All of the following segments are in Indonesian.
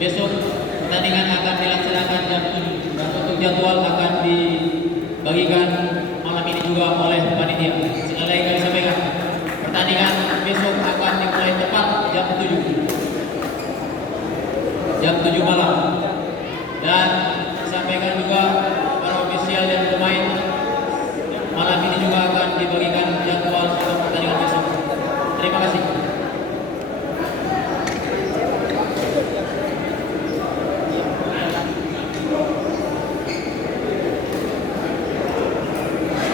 besok pertandingan akan dilaksanakan jam 7 dan untuk jadwal akan dibagikan malam ini juga oleh panitia. Sekali lagi kami sampaikan, pertandingan besok akan dimulai tepat jam 7 malam. Dan disampaikan juga para ofisial dan pemain, malam ini juga akan dibagikan jadwal untuk pertandingan besok. Terima kasih.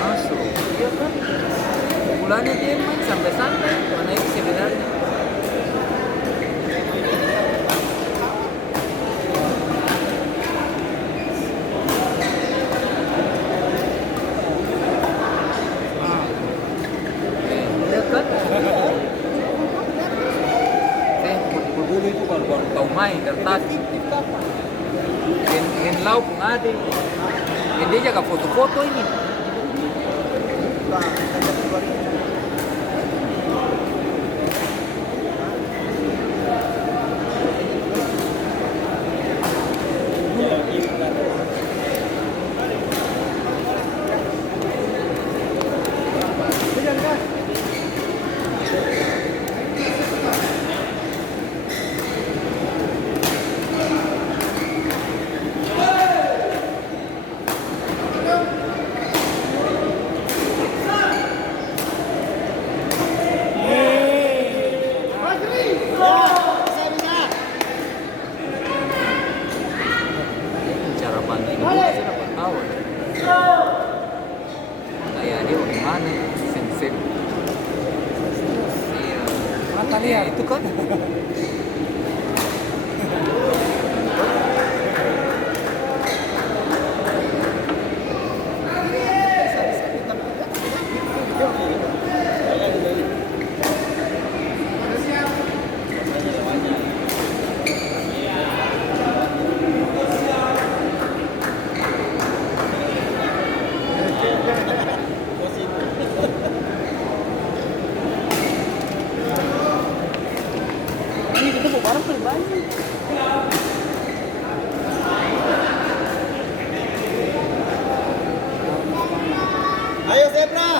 Masuk, iya kan? Bulannya dia main santai-santai, mana itu sebenarnya? Iya kan? Bulu itu baru tahu main dari tadi. Gen lau pun ada. Dia jaga foto-foto ini. Cara banting bola saya dapat tahu. Kayak dia bagaimana? Sen-sen. Iya. Mata lihat Itu kan. ini ketemu barang pribadi. Ayo Zebra.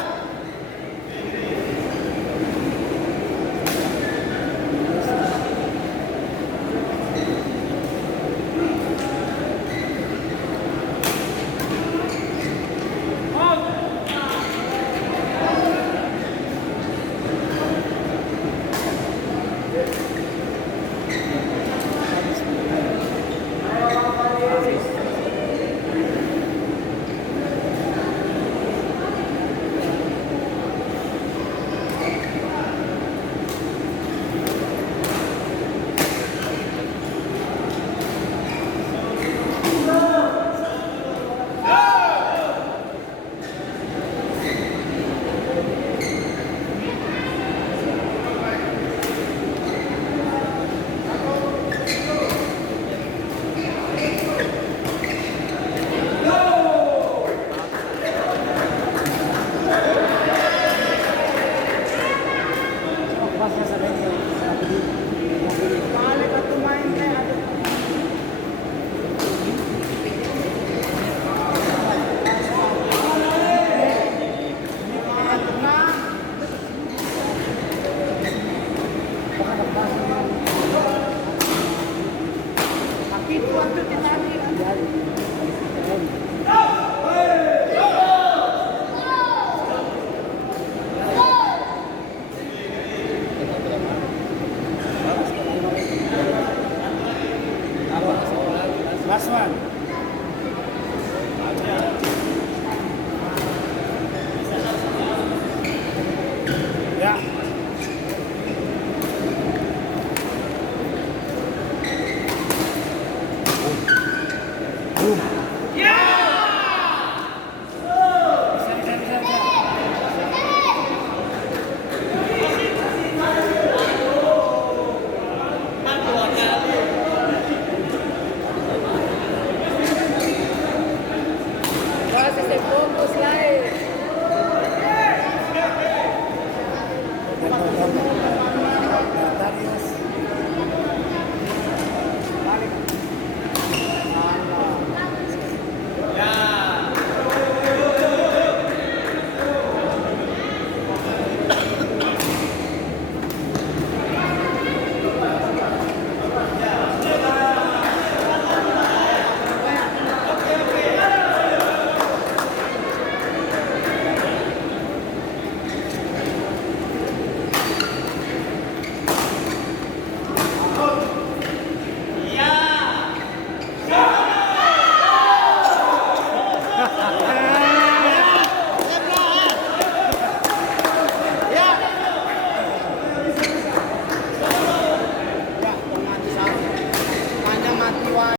Last one. Ya. Boom.